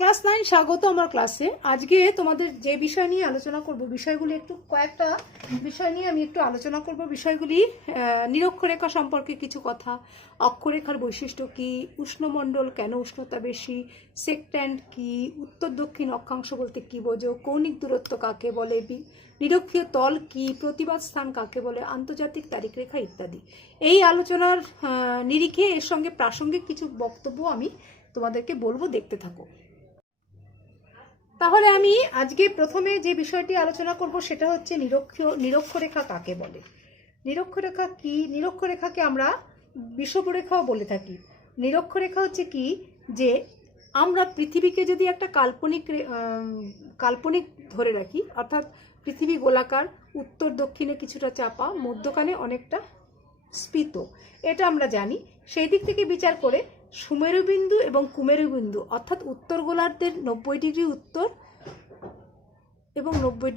Class 9 স্বাগত আমার ক্লাসে। আজকে তোমাদের যে বিষয় নিয়ে আলোচনা করব, বিষয়গুলি একটু কয়েকটা বিষয় নিয়ে আমি একটু আলোচনা করব। বিষয়গুলি নিরক্ষরেখা সম্পর্কে কিছু কথা, অক্ষরেখার বৈশিষ্ট্য কি, উষ্ণমণ্ডল কেন উষ্ণতা বেশি, সেক্ট্যান্ট কি, উত্তর দক্ষিণ অক্ষাংশ বলতে কি বোঝো, কৌণিক দূরত্ব কাকে বলে, নিরক্ষীয় তল কি, প্রতিবাদ স্থান কাকে বলে, আন্তর্জাতিক তারিখ রেখা ইত্যাদি। এই আলোচনার নিরিখে এর সঙ্গে প্রাসঙ্গিক কিছু বক্তব্য আমি তোমাদেরকে বলবো, দেখতে থাকো। তাহলে আমি আজকে প্রথমে যে বিষয়টি আলোচনা করব সেটা হচ্ছে নিরক্ষরেখা কাকে বলে। নিরক্ষরেখা কি? নিরক্ষরেখাকে আমরা বিষুবরেখাও বলে থাকি। নিরক্ষরেখা হচ্ছে কি, যে আমরা পৃথিবীকে যদি একটা কাল্পনিক ধরে রাখি, অর্থাৎ পৃথিবী গোলাকার, উত্তর দক্ষিণে কিছুটা চাপা, মধ্যখানে অনেকটা স্ফীত, এটা আমরা জানি। সেই দিক থেকে বিচার করে সুমেরুবিন্দু এবং কুমেরুবিন্দু, অর্থাৎ উত্তর গোলার্ধের 90 ডিগ্রি উত্তর এবং 90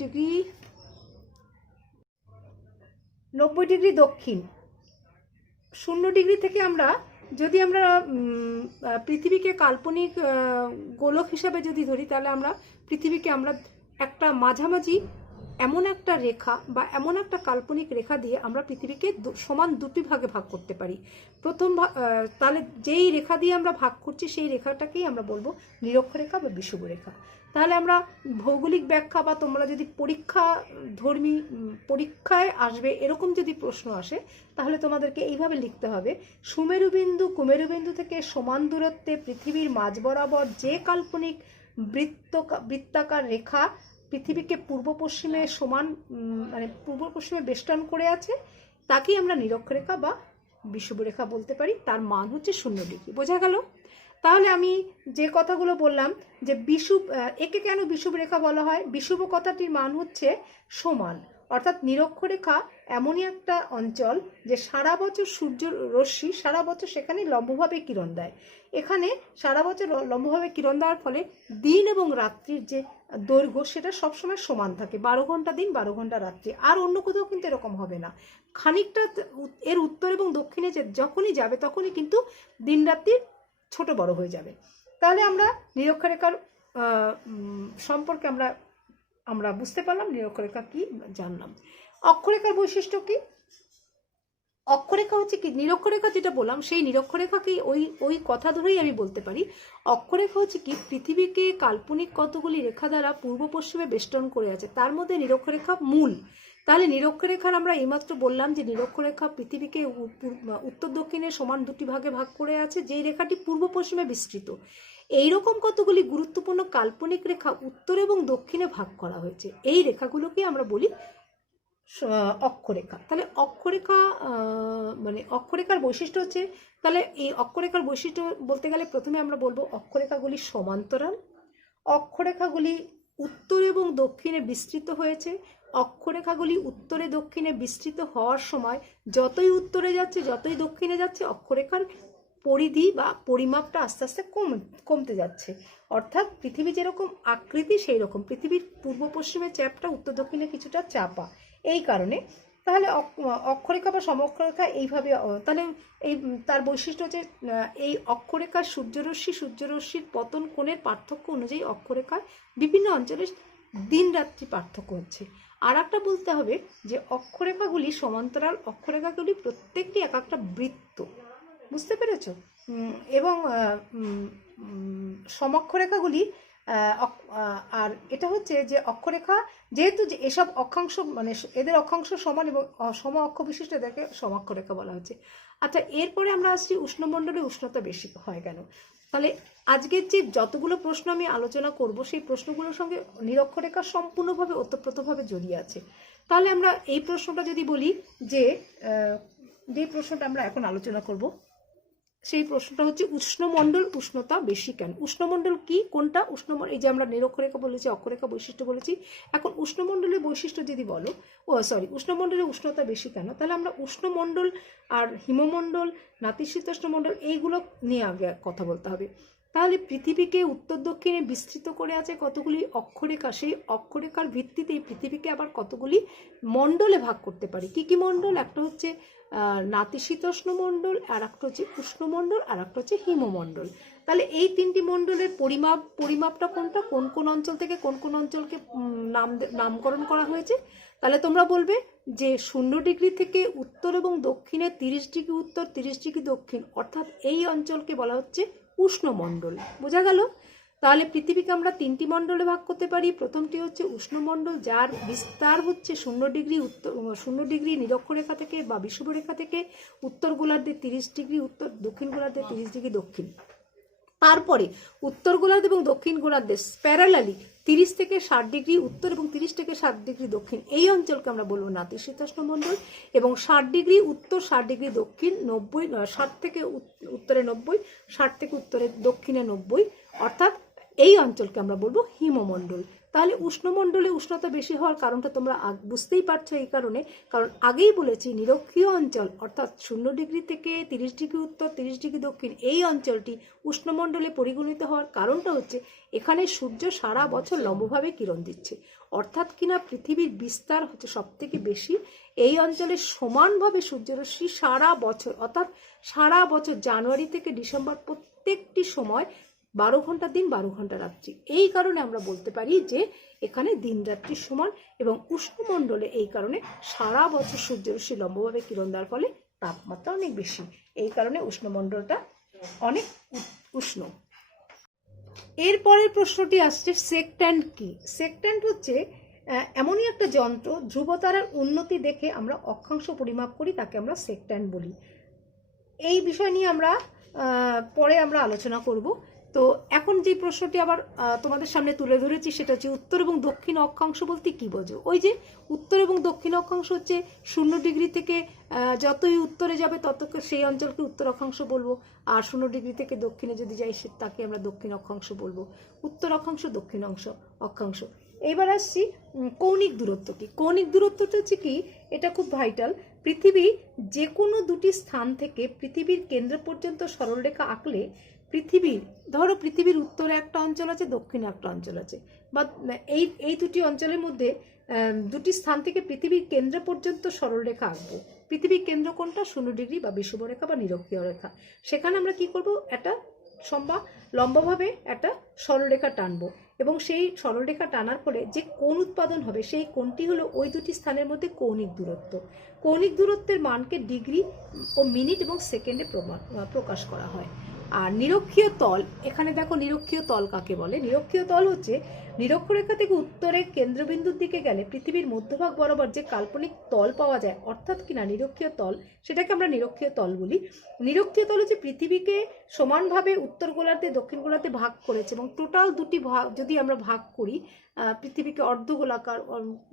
ডিগ্রি দক্ষিণ, 0 ডিগ্রি থেকে আমরা যদি আমরা পৃথিবীকে কাল্পনিক গোলক হিসাবে যদি ধরি, তাহলে আমরা পৃথিবীকে আমরা একটা মাঝামাঝি এমন একটা রেখা বা এমন একটা কাল্পনিক রেখা দিয়ে আমরা পৃথিবীকে সমান দুটি ভাগে ভাগ করতে পারি। প্রথম তাহলে যেই রেখা দিয়ে আমরা ভাগ করছি সেই রেখাটাকেই আমরা বলবো নিরক্ষরেখা বা বিষুবরেখা। তাহলে আমরা ভৌগোলিক ব্যাখ্যা বা তোমরা যদি পরীক্ষায় আসবে এরকম যদি প্রশ্ন আসে, তাহলে তোমাদেরকে এইভাবে লিখতে হবে: সুমেরুবিন্দু কুমেরুবিন্দু থেকে সমান দূরত্বে পৃথিবীর মাঝ বরাবর যে কাল্পনিক বৃত্তাকার রেখা পৃথিবীকে পূর্ব পশ্চিমে পূর্ব পশ্চিমে বেষ্টন করে আছে, তাকেই আমরা নিরক্ষরেখা বা বিষুবরেখা বলতে পারি। তার মান হচ্ছে 0 ডিগ্রি। বোঝা গেল? তাহলে আমি যে কথাগুলো বললাম, যে একে কেন বিষুবরেখা বলা হয়? বিষুব কথাটির মান হচ্ছে সমান, অর্থাৎ নিরক্ষরেখা এমনই একটা অঞ্চল যে সারা বছর সূর্য রশ্মি সারা বছর সেখানে লম্বভাবে কিরণ দেয়। এখানে সারা বছর লম্বভাবে কিরণ দেওয়ার ফলে দিন এবং রাত্রির যে দৈর্ঘ্য সেটা সবসময় সমান থাকে, 12 ঘন্টা দিন 12 ঘন্টা রাত্রি। আর অন্য কোথাও কিন্তু এরকম হবে না। খানিকটা এর উত্তর এবং দক্ষিণে যখনই যাবে তখনই কিন্তু দিন রাত্রির ছোট বড় হয়ে যাবে। তাহলে আমরা নিরক্ষরেখার সম্পর্কে আমরা বুঝতে পারলাম, নিরক্ষরেখা কি জানলাম। অক্ষরেখার বৈশিষ্ট্য কি? অক্ষরেখা হচ্ছে কি, নিরক্ষরেখা যেটা বললাম সেই নিরক্ষরেখাকেই ওই কথা ধরেই আমি বলতে পারি। অক্ষরেখা হচ্ছে কি, পৃথিবীকে কাল্পনিক কতগুলি রেখা দ্বারা পূর্ব পশ্চিমে বেষ্টন করে আছে, তার মধ্যে নিরক্ষরেখা মূল। তাহলে নিরক্ষরেখার আমরা এইমাত্র বললাম যে নিরক্ষরেখা পৃথিবীকে উত্তর দক্ষিণে সমান দুটি ভাগে ভাগ করে আছে, যেই রেখাটি পূর্ব পশ্চিমে বিস্তৃত। এইরকম কতগুলি গুরুত্বপূর্ণ কাল্পনিক রেখা উত্তর এবং দক্ষিণে ভাগ করা হয়েছে, এই রেখাগুলোকে আমরা বলি অক্ষরেখা। তাহলে অক্ষরেখা অক্ষরেখার বৈশিষ্ট্য হচ্ছে, তাহলে এই অক্ষরেখার বৈশিষ্ট্য বলতে গেলে প্রথমে আমরা বলবো অক্ষরেখাগুলি সমান্তরাল, অক্ষরেখাগুলি উত্তর এবং দক্ষিণে বিস্তৃত হয়েছে। অক্ষরেখাগুলি উত্তরে দক্ষিণে বিস্তৃত হওয়ার সময় যতই উত্তরে যাচ্ছে যতই দক্ষিণে যাচ্ছে অক্ষরেখার পরিধি বা পরিমাপটা আস্তে আস্তে কমতে যাচ্ছে। অর্থাৎ পৃথিবী যেরকম আকৃতি সেই রকম পৃথিবীর পূর্ব পশ্চিমের চ্যাপটা উত্তর দক্ষিণে কিছুটা চাপা, এই কারণে। তাহলে অক্ষরেখা বা সমঅক্ষরেখা এইভাবে, তাহলে তার বৈশিষ্ট্য হচ্ছে এই অক্ষরেখার সূর্যরশ্মির পতন কোণের পার্থক্য অনুযায়ী অক্ষরেখার বিভিন্ন অঞ্চলের দিন রাত্রি পার্থক্য হচ্ছে। আর একটা বলতে হবে যে অক্ষরেখাগুলি সমান্তরাল, অক্ষরেখাগুলি প্রত্যেকটি এক একটা বৃত্ত। বুঝতে পেরেছ? এবং সমঅক্ষরেখাগুলি আর এটা হচ্ছে যে অক্ষরেখা যেহেতু যে এসব অক্ষাংশ এদের অক্ষাংশ সমান এবং সম অক্ষ বিশিষ্ট, এদেরকে সমঅক্ষরেখা বলা হচ্ছে। আচ্ছা, এরপরে আমরা আসছি উষ্ণমণ্ডলে উষ্ণতা বেশি হয় কেন। তাহলে আজকের যে যতগুলো প্রশ্ন আমি আলোচনা করব সেই প্রশ্নগুলোর সঙ্গে নিরক্ষরেখা সম্পূর্ণভাবে ওতপ্রোতভাবে জড়িয়ে আছে। তাহলে আমরা এই প্রশ্নটা যদি বলি, যে প্রশ্নটা আমরা এখন আলোচনা করব সেই প্রশ্নটা হচ্ছে উষ্ণমণ্ডল উষ্ণতা বেশি কেন। উষ্ণমণ্ডল কি, কোনটা উষ্ণমণ্ডল? এই যে আমরা নিরক্ষরেখা বলেছি, অক্ষরেখা বৈশিষ্ট্য বলেছি, এখন উষ্ণমণ্ডলের বৈশিষ্ট্য যদি বলো, উষ্ণমণ্ডলের উষ্ণতা বেশি কেন, তাহলে আমরা উষ্ণমণ্ডল আর হিমমণ্ডল, নাতিশীতোষ্ণ মণ্ডল এইগুলো নিয়ে আগে কথা বলতে হবে। তাহলে পৃথিবীকে উত্তর দক্ষিণে বিস্তৃত করে আছে কতগুলি অক্ষরেখা, সেই অক্ষরেখার ভিত্তিতেই পৃথিবীকে আবার কতগুলি মণ্ডলে ভাগ করতে পারি। কি কি মণ্ডল? একটা হচ্ছে নাতিশীতোষ্ণ মণ্ডল, আর একটা হচ্ছে উষ্ণমণ্ডল, আর একটা হচ্ছে হিমমণ্ডল। তাহলে এই তিনটি মণ্ডলের পরিমাপটা কোনটা, কোন কোন অঞ্চল থেকে কোন কোন অঞ্চলকে নামকরণ করা হয়েছে? তাহলে তোমরা বলবে যে 0 ডিগ্রি থেকে উত্তর এবং দক্ষিণে 30 ডিগ্রি উত্তর 30 ডিগ্রি দক্ষিণ, অর্থাৎ এই অঞ্চলকে বলা হচ্ছে উষ্ণমণ্ডল। বোঝা গেল? তাহলে পৃথিবীকে আমরা 3টি মণ্ডলে ভাগ করতে পারি। প্রথমটি হচ্ছে উষ্ণমণ্ডল, যার বিস্তার হচ্ছে 0 ডিগ্রি উত্তর 0 ডিগ্রি নিরক্ষরেখা থেকে বা বিষুবরেখা থেকে উত্তর গোলার্ধে 30 ডিগ্রি উত্তর, দক্ষিণ গোলার্ধে 30 ডিগ্রি দক্ষিণ। তারপরে উত্তর গোলার্ধ এবং দক্ষিণ গোলার্ধে প্যারালালি 30 থেকে 60 ডিগ্রি উত্তর এবং 30 থেকে 60 ডিগ্রি দক্ষিণ, এই অঞ্চলকে আমরা বলবো নাতিশীতোষ্ণ মণ্ডল। এবং 60 ডিগ্রি উত্তর 60 ডিগ্রি দক্ষিণ 60 থেকে উত্তরে 90, 60 থেকে উত্তরে দক্ষিণে 90, অর্থাৎ এই অঞ্চলকে আমরা বলবো হিমমণ্ডল। তাহলে উষ্ণমণ্ডলে উষ্ণতা বেশি হওয়ার কারণটা তোমরা বুঝতেই পারছো, এই কারণে, কারণ আগেই বলেছি নিরক্ষীয় অঞ্চল অর্থাৎ 0 ডিগ্রি থেকে 30 ডিগ্রি উত্তর 30 ডিগ্রি দক্ষিণ, এই অঞ্চলটি উষ্ণমণ্ডলে পরিগণিত হওয়ার কারণটা হচ্ছে এখানে সূর্য সারা বছর লম্বভাবে কিরণ দিচ্ছে, অর্থাৎ কিনা পৃথিবীর বিস্তার হচ্ছে সব থেকে বেশি এই অঞ্চলে সমানভাবে সূর্যরশ্মি সারা বছর, অর্থাৎ সারা বছর জানুয়ারি থেকে ডিসেম্বর প্রত্যেকটি সময় 12 ঘন্টা দিন 12 ঘন্টা রাত্রি। এই কারণে আমরা বলতে পারি যে এখানে দিন রাত্রির সমান, এবং উষ্ণমণ্ডলে এই কারণে সারা বছর সূর্যরশ্মি লম্বভাবে কিরণ দেওয়ার ফলে তাপমাত্রা অনেক বেশি, এই কারণে উষ্ণমণ্ডলটা অনেক উষ্ণ। এরপরের প্রশ্নটি আসছে সেকট্যান্ট কি? সেকট্যান্ট হচ্ছে এমনই একটা যন্ত্র, ধ্রুবতারার উন্নতি দেখে আমরা অক্ষাংশ পরিমাপ করি, তাকে আমরা সেকট্যান্ট বলি। এই বিষয় নিয়ে আমরা পরে আমরা আলোচনা করব। তো এখন যে প্রশ্নটি আবার তোমাদের সামনে তুলে ধরেছি সেটা হচ্ছে উত্তর এবং দক্ষিণ অক্ষাংশ বলতে কি বোঝো? ওই যে উত্তর এবং দক্ষিণ অক্ষাংশ হচ্ছে 0 ডিগ্রি থেকে যতই উত্তরে যাবে তত সেই অঞ্চলকে উত্তর অক্ষাংশ বলবো, আর 0 ডিগ্রি থেকে দক্ষিণে যদি যাই তাকে আমরা দক্ষিণ অক্ষাংশ বলবো। উত্তর অক্ষাংশ দক্ষিণ অক্ষাংশ। এবার আসছি কৌণিক দূরত্ব কি। কৌণিক দূরত্বটা হচ্ছে কি, এটা খুব ভাইটাল। পৃথিবী যে কোনো দুটি স্থান থেকে পৃথিবীর কেন্দ্র পর্যন্ত সরলরেখা আঁকলে ধরো পৃথিবীর উত্তরে একটা অঞ্চল আছে, দক্ষিণে একটা অঞ্চল আছে, বা এই দুটি অঞ্চলের মধ্যে দুটি স্থান থেকে পৃথিবীর কেন্দ্র পর্যন্ত সরলরেখা আঁকবো। পৃথিবীর কেন্দ্র কোনটা? 0 ডিগ্রি বা বিষুবরেখা বা নিরক্ষীয় রেখা। সেখানে আমরা কি করব, একটা লম্বভাবে একটা সরলরেখা টানবো, এবং সেই সরলরেখা টানার ফলে যে কোণ উৎপাদন হবে সেই কোণটি হলো ওই দুটি স্থানের মধ্যে কৌণিক দূরত্ব। কৌণিক দূরত্বের মানকে ডিগ্রি ও মিনিট এবং সেকেন্ডে প্রকাশ করা হয়। আর নিরক্ষীয় তল, এখানে দেখো নিরক্ষীয় তল কাকে বলে। নিরক্ষীয় তল হচ্ছে নিরক্ষরেখা থেকে উত্তরের কেন্দ্রবিন্দুর দিকে গেলে পৃথিবীর মধ্যভাগ বরাবর যে কাল্পনিক তল পাওয়া যায়, অর্থাৎ কিনা নিরক্ষীয় তল, সেটাকে আমরা নিরক্ষীয় তল বলি। নিরক্ষীয় তল হচ্ছে পৃথিবীকে সমানভাবে উত্তর গোলার্ধে দক্ষিণ গোলার্ধে ভাগ করেছে, এবং টোটাল দুটি ভাগ যদি আমরা ভাগ করি, পৃথিবীকে অর্ধগোলাকার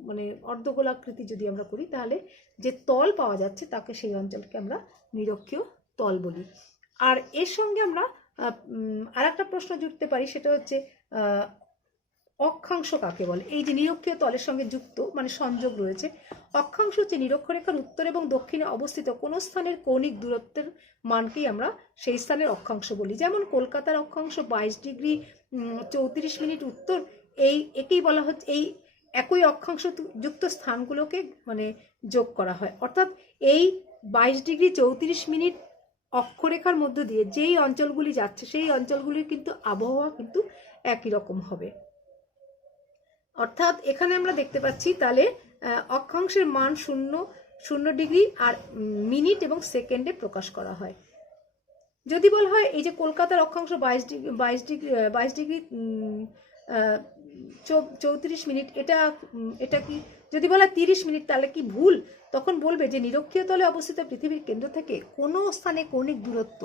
মানে অর্ধগোলাকৃতি যদি আমরা করি, তাহলে যে তল পাওয়া যাচ্ছে তাকে সেই অঞ্চলকে আমরা নিরক্ষীয় তল বলি। আর এর সঙ্গে আমরা আর একটা প্রশ্ন জুড়তে পারি, সেটা হচ্ছে অক্ষাংশ কাকে বলে। এই যে নিরক্ষীয় তলের সঙ্গে যুক্ত মানে সংযোগ রয়েছে, অক্ষাংশ হচ্ছে নিরক্ষরেখার উত্তর এবং দক্ষিণে অবস্থিত কোন স্থানের কৌণিক দূরত্বের মানকেই আমরা সেই স্থানের অক্ষাংশ বলি। যেমন কলকাতার অক্ষাংশ 22 ডিগ্রি 34 মিনিট উত্তর, একেই বলা হচ্ছে, এই একই অক্ষাংশ যুক্ত স্থানগুলোকে মানে যোগ করা হয়, অর্থাৎ এই 22 ডিগ্রি 34 মিনিট অক্ষরেখার মধ্য দিয়ে যেই অঞ্চলগুলি যাচ্ছে সেই অঞ্চলগুলির কিন্তু আবহাওয়া কিন্তু একই রকম হবে। অর্থাৎ এখানে আমরা দেখতে পাচ্ছি তাহলে অক্ষাংশের মান 0 ডিগ্রি আর মিনিট এবং সেকেন্ডে প্রকাশ করা হয়। যদি বলা হয় এই যে কলকাতার অক্ষাংশ 22 ডিগ্রি 34 মিনিট, এটা কি যদি বলা 30 মিনিট, তাহলে কি ভুল? তখন বলবে যে নিরক্ষীয় তলে অবস্থিত পৃথিবীর কেন্দ্র থেকে কোনো স্থানে কৌণিক দূরত্ব,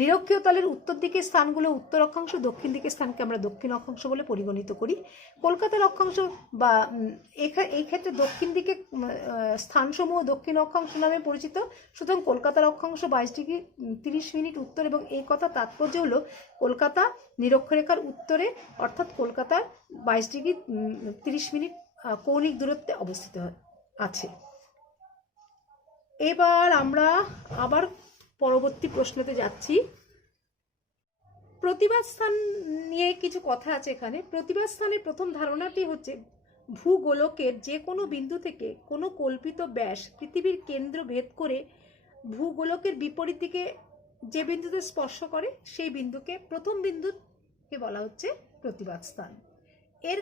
নিরক্ষীয় তলের উত্তর দিকের স্থানগুলো উত্তর অক্ষাংশ, দক্ষিণ দিকের স্থানকে আমরা দক্ষিণ অক্ষাংশ বলে পরিগণিত করি। কলকাতার অক্ষাংশ বা এই ক্ষেত্রে দক্ষিণ দিকে স্থানসমূহ দক্ষিণ অক্ষাংশ নামে পরিচিত। সুতরাং কলকাতার অক্ষাংশ 22 ডিগ্রি 30 মিনিট উত্তর, এবং এই কথা তাৎপর্য হলো কলকাতা নিরক্ষরেখার উত্তরে, অর্থাৎ কলকাতার 22 ডিগ্রি 30 মিনিট কৌণিক দূরত্বে অবস্থিত আছে। এবার আমরা আবার পরবর্তী প্রশ্নতে যাচ্ছি। প্রতিবাদ স্থান নিয়ে কিছু কথা আছে এখানে। প্রতিবাদ স্থানের প্রথম ধারণাটি হচ্ছে ভূগোলকের যে কোনো বিন্দু থেকে কোনো কল্পিত ব্যাস পৃথিবীর কেন্দ্র ভেদ করে ভূগোলকের বিপরীত দিকে যে বিন্দুতে স্পর্শ করে সেই বিন্দুকে, প্রথম বিন্দুকে বলা হচ্ছে প্রতিবাদ স্থান। এর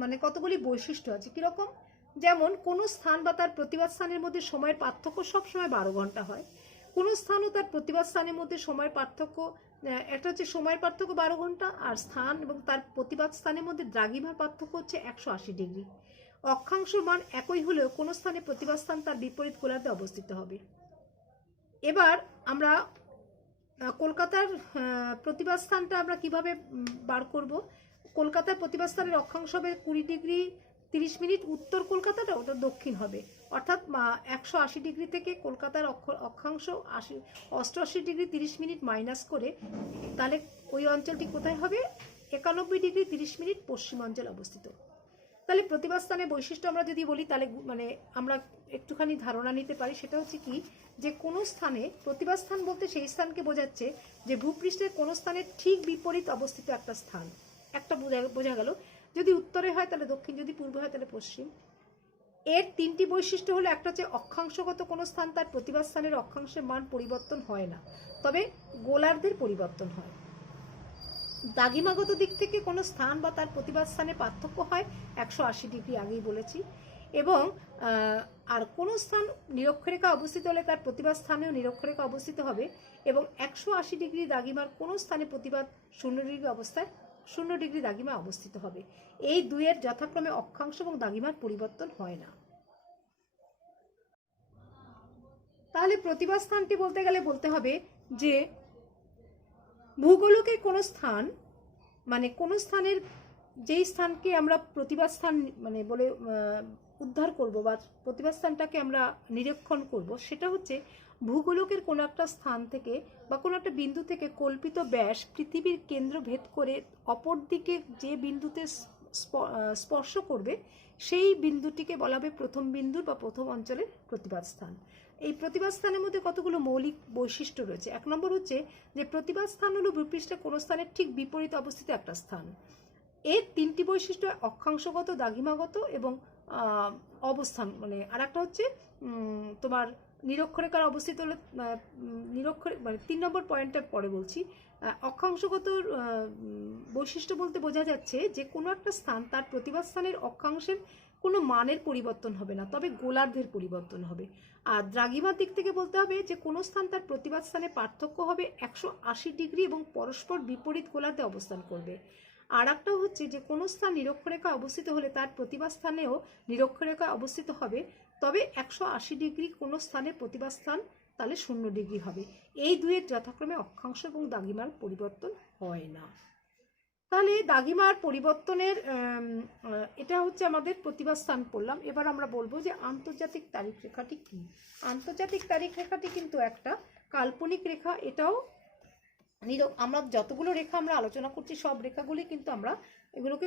মানে কতগুলি বৈশিষ্ট্য আছে কীরকম, যেমন কোনো স্থান বা তার প্রতিবাদ স্থানের মধ্যে সময়ের পার্থক্য সবসময় 12 ঘন্টা হয়। কোনো স্থান ও তার প্রতিবাদ স্থানের মধ্যে সময়ের পার্থক্য, একটা হচ্ছে সময়ের পার্থক্য 12 ঘন্টা, আর স্থান এবং তার প্রতিবাদ স্থানের মধ্যে দ্রাঘিমার পার্থক্য হচ্ছে 180 ডিগ্রি। অক্ষাংশ মান একই হলেও কোনো স্থানে প্রতিবাদ স্থান তার বিপরীত গোলার্ধে অবস্থিত হবে। এবার আমরা কলকাতার প্রতিবাদ স্থানটা আমরা কিভাবে বার করব। কলকাতার প্রতিবাদ স্থানের অক্ষাংশ হবে 20 ডিগ্রি 30 মিনিট, উত্তর কলকাতাটা ওটা দক্ষিণ হবে, অর্থাৎ 180 ডিগ্রি থেকে কলকাতার অক্ষাংশ 88 ডিগ্রি 30 মিনিট মাইনাস করে, তাহলে ওই অঞ্চলটি কোথায় হবে, 91 ডিগ্রি 30 মিনিট পশ্চিমাঞ্চল অবস্থিত। তাহলে প্রতিবাদ স্থানের বৈশিষ্ট্য আমরা যদি বলি, তাহলে মানে আমরা একটুখানি ধারণা নিতে পারি, সেটা হচ্ছে কি, যে কোনো স্থানে প্রতিবাদ স্থান বলতে সেই স্থানকে বোঝাচ্ছে যে ভূপৃষ্ঠের কোনো স্থানের ঠিক বিপরীত অবস্থিত একটা স্থান, একটা বোঝা গেল। যদি উত্তরে হয় তাহলে দক্ষিণ, যদি পূর্বে হয় তাহলে পশ্চিম। এর 3টি বৈশিষ্ট্য হলো, একটা হচ্ছে অক্ষাংশগত কোনো স্থান তার প্রতিবাদ স্থানের অক্ষাংশের মান পরিবর্তন হয় না, তবে গোলার্ধের পরিবর্তন হয়। দ্রাঘিমাগত দিক থেকে কোনো স্থান বা তার প্রতিবাদ স্থানে পার্থক্য হয় 180 ডিগ্রি, আগেই বলেছি। এবং আর কোনো স্থান নিরক্ষরেখা অবস্থিত হলে তার প্রতিবাদ স্থানেও নিরক্ষরেখা অবস্থিত হবে, এবং 180 ডিগ্রি দ্রাঘিমার কোনো স্থানে প্রতিবাদ 0 ডিগ্রি অবস্থায় 0 ডিগ্রি দ্রাঘিমায় অবস্থিত হবে। এই দুইয়ের যথাক্রমে অক্ষাংশ এবং দ্রাঘিমার পরিবর্তন হয় না। তাহলে প্রতিবাদ স্থানটি বলতে গেলে বলতে হবে যে ভূগোলকের কোনো স্থান, মানে কোনো স্থানের যেই স্থানকে আমরা প্রতিবাদ স্থান মানে বলে উদ্ধার করব বা প্রতিবাদ স্থানটাকে আমরা নিরীক্ষণ করব, সেটা হচ্ছে ভূগোলকের কোনো একটা স্থান থেকে বা কোনো একটা বিন্দু থেকে কল্পিত ব্যাস পৃথিবীর কেন্দ্র ভেদ করে অপর দিকে যে বিন্দুতে স্পর্শ করবে সেই বিন্দুটিকে বলা হবে প্রথম বিন্দুর বা প্রথম অঞ্চলের প্রতিবাদ স্থান। এই প্রতিবাদ স্থানের মধ্যে কতগুলো মৌলিক বৈশিষ্ট্য রয়েছে। 1 নম্বর হচ্ছে যে প্রতিবাদ স্থান হলো ভূপৃষ্ঠে কোনো স্থানের ঠিক বিপরীত অবস্থিত একটা স্থান। এর 3টি বৈশিষ্ট্য, অক্ষাংশগত, দ্রাঘিমাগত এবং অবস্থান, মানে আর একটা হচ্ছে তোমার নিরক্ষরেখার অবস্থিত হলো, নিরক্ষরে মানে 3 নম্বর পয়েন্টের পরে বলছি। অক্ষাংশগত বৈশিষ্ট্য বলতে বোঝা যাচ্ছে যে কোনো একটা স্থান তার প্রতিবাদ স্থানের অক্ষাংশের কোনো মানের পরিবর্তন হবে না, তবে গোলার্ধের পরিবর্তন হবে। আর দ্রাঘিমার দিক থেকে বলতে হবে যে কোনো স্থান তার প্রতিবাদ স্থানে পার্থক্য হবে 180 ডিগ্রি এবং পরস্পর বিপরীত গোলার্ধে অবস্থান করবে। আর একটা হচ্ছে যে কোনো স্থান নিরক্ষরেখা অবস্থিত হলে তার প্রতিবাদ স্থানেও নিরক্ষরেখা অবস্থিত হবে, তবে 180 ডিগ্রি কোনো স্থানের প্রতিবাদ স্থান তাহলে 0 ডিগ্রি হবে। এই দুইয়ের যথাক্রমে অক্ষাংশ এবং দ্রাঘিমার পরিবর্তন হয় না। তাহলে দ্রাঘিমার পরিবর্তনের এটা হচ্ছে আমাদের প্রতিবাদ স্থান পড়লাম। এবার আমরা বলবো যে আন্তর্জাতিক তারিখ রেখাটি কি। আন্তর্জাতিক তারিখ রেখাটি কিন্তু একটা কাল্পনিক রেখা। এটাও আমরা যতগুলো রেখা আমরা আলোচনা করছি সব রেখাগুলি কিন্তু আমরা এগুলোকে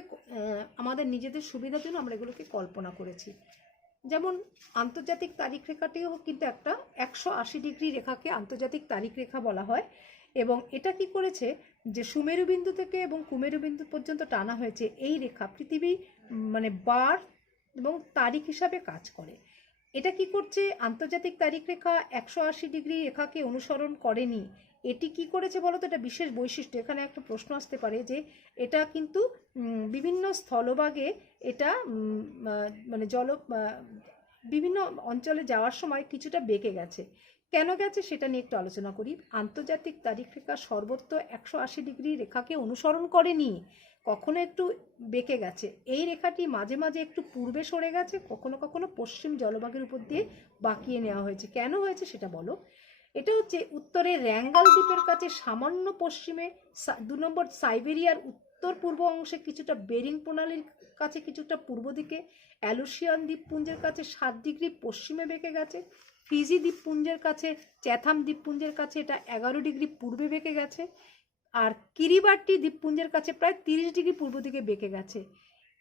আমাদের নিজেদের সুবিধার জন্য আমরা এগুলোকে কল্পনা করেছি। যেমন আন্তর্জাতিক তারিখ রেখাটিও কিন্তু একটা 180 ডিগ্রি রেখাকে আন্তর্জাতিক তারিখ রেখা বলা হয়, এবং এটা কি করেছে যে সুমেরু বিন্দু থেকে এবং কুমেরু বিন্দু পর্যন্ত টানা হয়েছে। এই রেখা পৃথিবী মানে বার এবং তারিখ হিসাবে কাজ করে। এটা কি করছে, আন্তর্জাতিক তারিখ রেখা 180 ডিগ্রি রেখাকে অনুসরণ করেনি। এটি কি করেছে বলতো, এটা বিশেষ বৈশিষ্ট্য। এখানে একটা প্রশ্ন আসতে পারে যে এটা কিন্তু বিভিন্ন স্থলভাগে এটা মানে বিভিন্ন অঞ্চলে যাওয়ার সময় কিছুটা বেঁকে গেছে। কেন গেছে সেটা নিয়ে একটু আলোচনা করি। আন্তর্জাতিক তারিখ রেখা সর্বত্র 180 ডিগ্রি রেখাকে অনুসরণ করেনি, কখনো একটু বেঁকে গেছে। এই রেখাটি মাঝে মাঝে একটু পূর্বে সরে গেছে, কখনো কখনো পশ্চিম জলভাগের উপর দিয়ে বাঁকিয়ে নেওয়া হয়েছে। কেন হয়েছে সেটা বলো। এটা হচ্ছে উত্তরে র্যাঙ্গাল দ্বীপের কাছে সামান্য পশ্চিমে, 2 নম্বর সাইবেরিয়ার উত্তর পূর্ব অংশে কিছুটা, বেরিং প্রণালীর কাছে কিছুটা পূর্ব দিকে, অ্যালুসিয়ান দ্বীপপুঞ্জের কাছে 7 ডিগ্রি পশ্চিমে বেঁকে গেছে, ফিজি দ্বীপপুঞ্জের কাছে, চ্যাথাম দ্বীপপুঞ্জের কাছে এটা 11 ডিগ্রি পূর্বে বেঁকে গেছে, আর কিরিবাটি দ্বীপপুঞ্জের কাছে প্রায় 30 ডিগ্রি পূর্ব দিকে বেঁকে গেছে।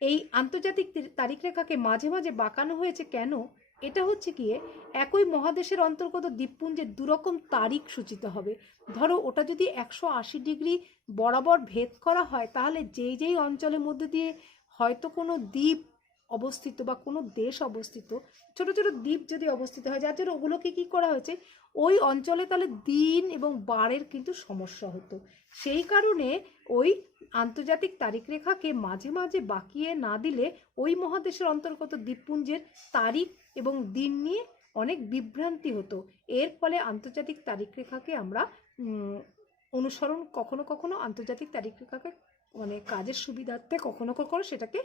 এই আন্তর্জাতিক তারিখ রেখাকে মাঝে মাঝে বাঁকানো হয়েছে কেন, এটা হচ্ছে গিয়ে একই মহাদেশের অন্তর্গত দ্বীপপুঞ্জের দুরকম তারিখ সূচিত হবে। ধরো ওটা যদি 180 ডিগ্রি বরাবর ভেদ করা হয়, তাহলে যেই যেই অঞ্চলের মধ্যে দিয়ে হয়তো কোনো দ্বীপ অবস্থিত বা কোনো দেশ অবস্থিত, ছোট ছোট দ্বীপ যদি অবস্থিত হয়, যার জন্য ওগুলোকে কী করা হয়েছে, ওই অঞ্চলে তাহলে দিন এবং বারের কিন্তু সমস্যা হতো। সেই কারণে ওই আন্তর্জাতিক তারিখ রেখাকে মাঝে মাঝে বাঁকিয়ে না দিলে ওই মহাদেশের অন্তর্গত দ্বীপপুঞ্জের তারিখ এবং দিন নিয়ে অনেক বিভ্রান্তি হতো। এর ফলে আন্তর্জাতিক তারিখ রেখাকে আমরা অনুসরণ, কখনো কখনো আন্তর্জাতিক তারিখ রেখাকে মানে কাজের সুবিধার্থে কখনো কখনো সেটাকে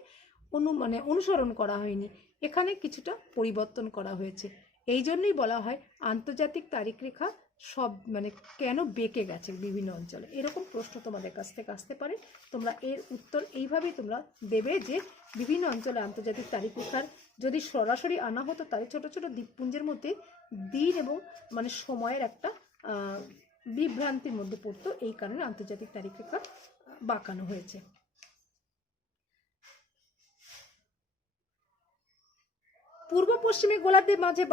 অনুসরণ করা হয়নি, এখানে কিছুটা পরিবর্তন করা হয়েছে। এই জন্যই বলা হয় আন্তর্জাতিক তারিখ রেখা সব কেন বেঁকে গেছে বিভিন্ন অঞ্চলে। এরকম প্রশ্ন তোমাদের কাছ থেকে আসতে পারে, তোমরা এর উত্তর এইভাবেই তোমরা দেবে যে বিভিন্ন অঞ্চলে আন্তর্জাতিক তারিখ রেখার যদি সরাসরি আনা হতো তাহলে ছোট ছোট দ্বীপপুঞ্জের মধ্যে দিন এবং সময়ের একটা বিভ্রান্তির মধ্যে পড়তো, এই কারণে আন্তর্জাতিক তারিখ রেখা বাঁকানো হয়েছে। পূর্ব পশ্চিমে গোলার্ধের মাঝে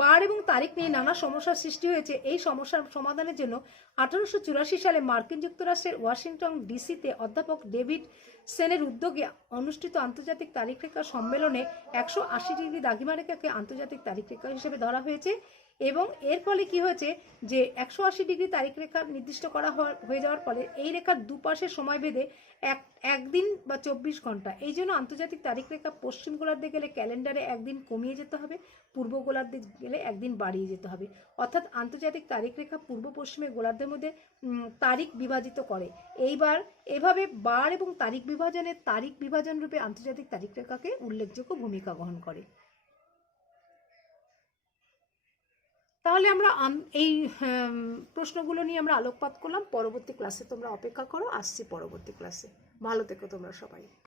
বার এবং তারিখ নিয়ে নানা সমস্যার সৃষ্টি হয়েছে। এই সমস্যার সমাধানের জন্য 1884 সালে মার্কিন যুক্তরাষ্ট্রের ওয়াশিংটন ডিসিতে অধ্যাপক ডেভিড সেনের উদ্যোগে অনুষ্ঠিত আন্তর্জাতিক তারিখ রেখা সম্মেলনে 180 ডিগ্রি দ্রাঘিমা রেখাকে আন্তর্জাতিক তারিখ রেখা হিসেবে ধরা হয়েছে এবং এর ফলে কি হয়েছে যে 180 ডিগ্রি তারিখ রেখা নির্দিষ্ট করা হয়ে যাওয়ার ফলে এই রেখার দুপাশের সময় ভেদে একদিন বা 24 ঘন্টা। এই জন্য আন্তর্জাতিক তারিখ রেখা পশ্চিম গোলার্ধে গেলে ক্যালেন্ডারে একদিন কমিয়ে যেতে হবে, পূর্ব গোলার্ধে গেলে একদিন বাড়িয়ে যেতে হবে। অর্থাৎ আন্তর্জাতিক তারিখ রেখা পূর্ব পশ্চিমে গোলার্ধের মধ্যে তারিখ বিভাজিত করে। এভাবে বার এবং তারিখ বিভাজন রূপে আন্তর্জাতিক তারিখ রেখাকে উল্লেখযোগ্য ভূমিকা গ্রহণ করে। তাহলে আমরা এই প্রশ্নগুলো নিয়ে আমরা আলোকপাত করলাম। পরবর্তী ক্লাসে তোমরা অপেক্ষা করো, আসছি পরবর্তী ক্লাসে। ভালো থেকো তোমরা সবাই।